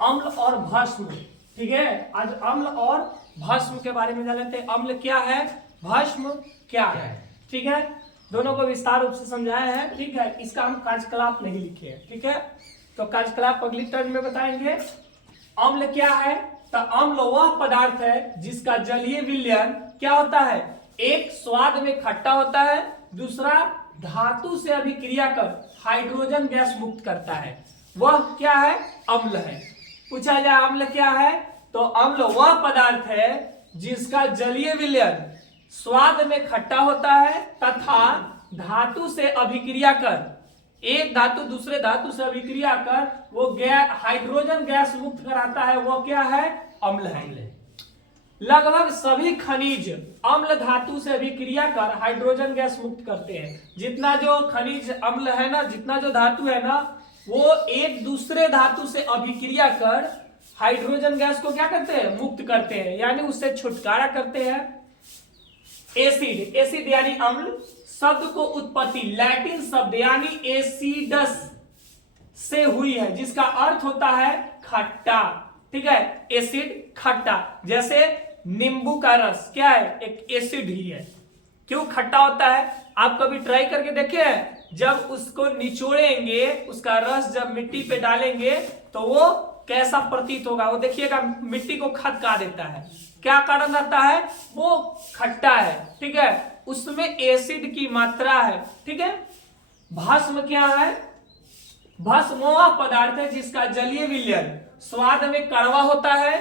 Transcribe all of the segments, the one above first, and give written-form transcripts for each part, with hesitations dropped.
अम्ल और भस्म। ठीक है, आज अम्ल और भस्म के बारे में जान लेते हैं। अम्ल क्या है, भस्म क्या है। ठीक है, दोनों को विस्तार रूप से समझाया है। ठीक है, इसका हम कार्यकलाप नहीं लिखे हैं। ठीक है, तो कार्यकलाप अगली टर्न में बताएंगे। अम्ल क्या है, तो अम्ल वह पदार्थ है जिसका जलीय विलयन क्या होता है, एक स्वाद में खट्टा होता है, दूसरा धातु से अभिक्रिया कर हाइड्रोजन गैस मुक्त करता है। वह क्या है, अम्ल है। पूछा जाए अम्ल क्या है, तो अम्ल वह पदार्थ है जिसका जलीय विलयन स्वाद में खट्टा होता है तथा धातु से अभिक्रिया कर, एक धातु दूसरे धातु से अभिक्रिया कर वो हाइड्रोजन गैस मुक्त कराता है, वो क्या है, अम्ल है। लगभग सभी खनिज अम्ल धातु से अभिक्रिया कर हाइड्रोजन गैस मुक्त करते हैं। जितना जो खनिज अम्ल है ना, जितना जो धातु है ना, वो एक दूसरे धातु से अभिक्रिया कर हाइड्रोजन गैस को क्या करते हैं, मुक्त करते हैं, यानी उससे छुटकारा करते हैं। एसिड, एसिड यानी अम्ल शब्द को उत्पत्ति लैटिन शब्द यानी एसिडस से हुई है, जिसका अर्थ होता है खट्टा। ठीक है, एसिड खट्टा, जैसे नींबू का रस क्या है, एक एसिड ही है। क्यों खट्टा होता है, आप कभी ट्राई करके देखिए, जब उसको निचोड़ेंगे, उसका रस जब मिट्टी पे डालेंगे तो वो कैसा प्रतीत होगा, वो देखिएगा मिट्टी को खदका देता है। क्या कारण रहता है, वो खट्टा है। ठीक है, उसमें एसिड की मात्रा है। ठीक है, भस्म क्या है, भस्म वह पदार्थ है जिसका जलीय विलयन स्वाद में कड़वा होता है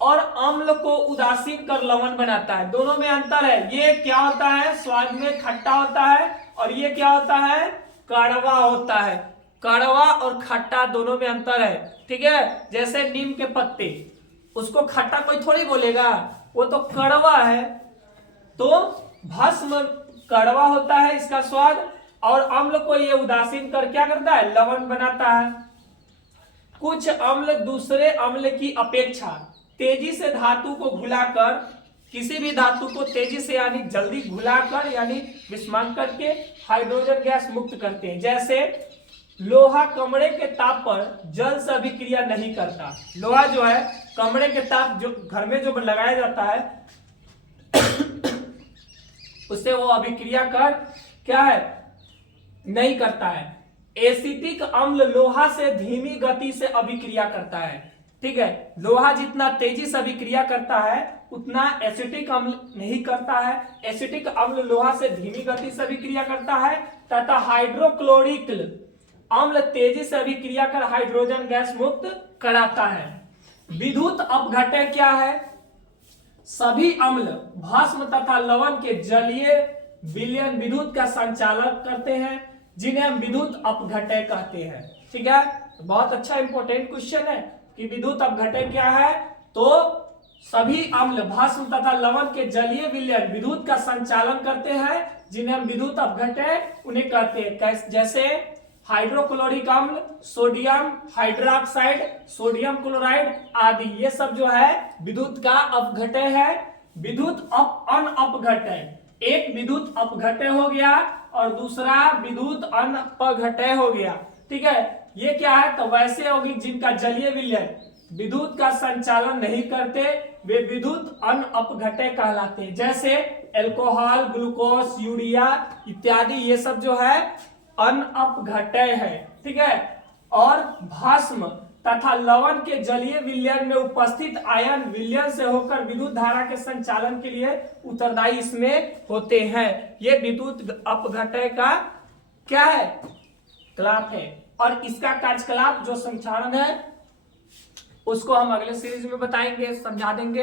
और अम्ल को उदासीन कर लवण बनाता है। दोनों में अंतर है, ये क्या होता है, स्वाद में खट्टा होता है और ये क्या होता है, कड़वा होता है। कड़वा और खट्टा दोनों में अंतर है। ठीक है, जैसे नीम के पत्ते, उसको खट्टा कोई थोड़ी बोलेगा, वो तो कड़वा है। तो भस्म कड़वा होता है इसका स्वाद, और अम्ल को ये उदासीन कर क्या करता है, लवण बनाता है। कुछ अम्ल दूसरे अम्ल की अपेक्षा तेजी से धातु को घुलाकर, किसी भी धातु को तेजी से यानी जल्दी घुलाकर यानी विस्मांक करके हाइड्रोजन गैस मुक्त करते हैं। जैसे लोहा कमरे के ताप पर जल से अभिक्रिया नहीं करता। लोहा जो है कमरे के ताप जो घर में जो लगाया जाता है उससे वो अभिक्रिया कर क्या है, नहीं करता है। एसिटिक अम्ल लोहा से धीमी गति से अभिक्रिया करता है। ठीक है, लोहा जितना तेजी से अभिक्रिया करता है उतना एसिटिक अम्ल नहीं करता है। एसिटिक अम्ल लोहा से धीमी गति से अभिक्रिया करता है तथा हाइड्रोक्लोरिक अम्ल तेजी से अभिक्रिया कर हाइड्रोजन गैस मुक्त कराता है। विद्युत अपघटय क्या है, सभी अम्ल भस्म तथा लवण के जलीय विलयन विद्युत का संचालन करते हैं, जिन्हें हम विद्युत अपघटय कहते हैं। ठीक है, बहुत अच्छा इंपॉर्टेंट क्वेश्चन है कि विद्युत अपघटय क्या है, तो सभी अम्ल भस्म तथा लवण के जलीय विलयन विद्युत का संचालन करते हैं, जिन्हें हम विद्युत अपघटय उन्हें कहते हैं। जैसे हाइड्रोक्लोरिक अम्ल, सोडियम हाइड्रोक्साइड, सोडियम क्लोराइड आदि, ये सब जो है विद्युत का अपघटय है। विद्युत अनअपघटय, एक विद्युत अपघटय हो गया और दूसरा विद्युत अनअपघटय हो गया। ठीक है, ये क्या है, तो वैसे यौगिक जिनका जलीय विलयन विद्युत का संचालन नहीं करते, वे विद्युत अनअपघटय कहलाते हैं। जैसे एल्कोहल, ग्लूकोज, यूरिया इत्यादि, ये सब जो है अनअपघटय है। ठीक है, और भस्म तथा लवण के जलीय विलयन में उपस्थित आयन विलयन से होकर विद्युत धारा के संचालन के लिए उत्तरदायी इसमें होते हैं। ये विद्युत अपघटय का क्या है, कलाप है। और इसका कार्यकलाप जो संचालन है उसको हम अगले सीरीज में बताएंगे, समझा देंगे।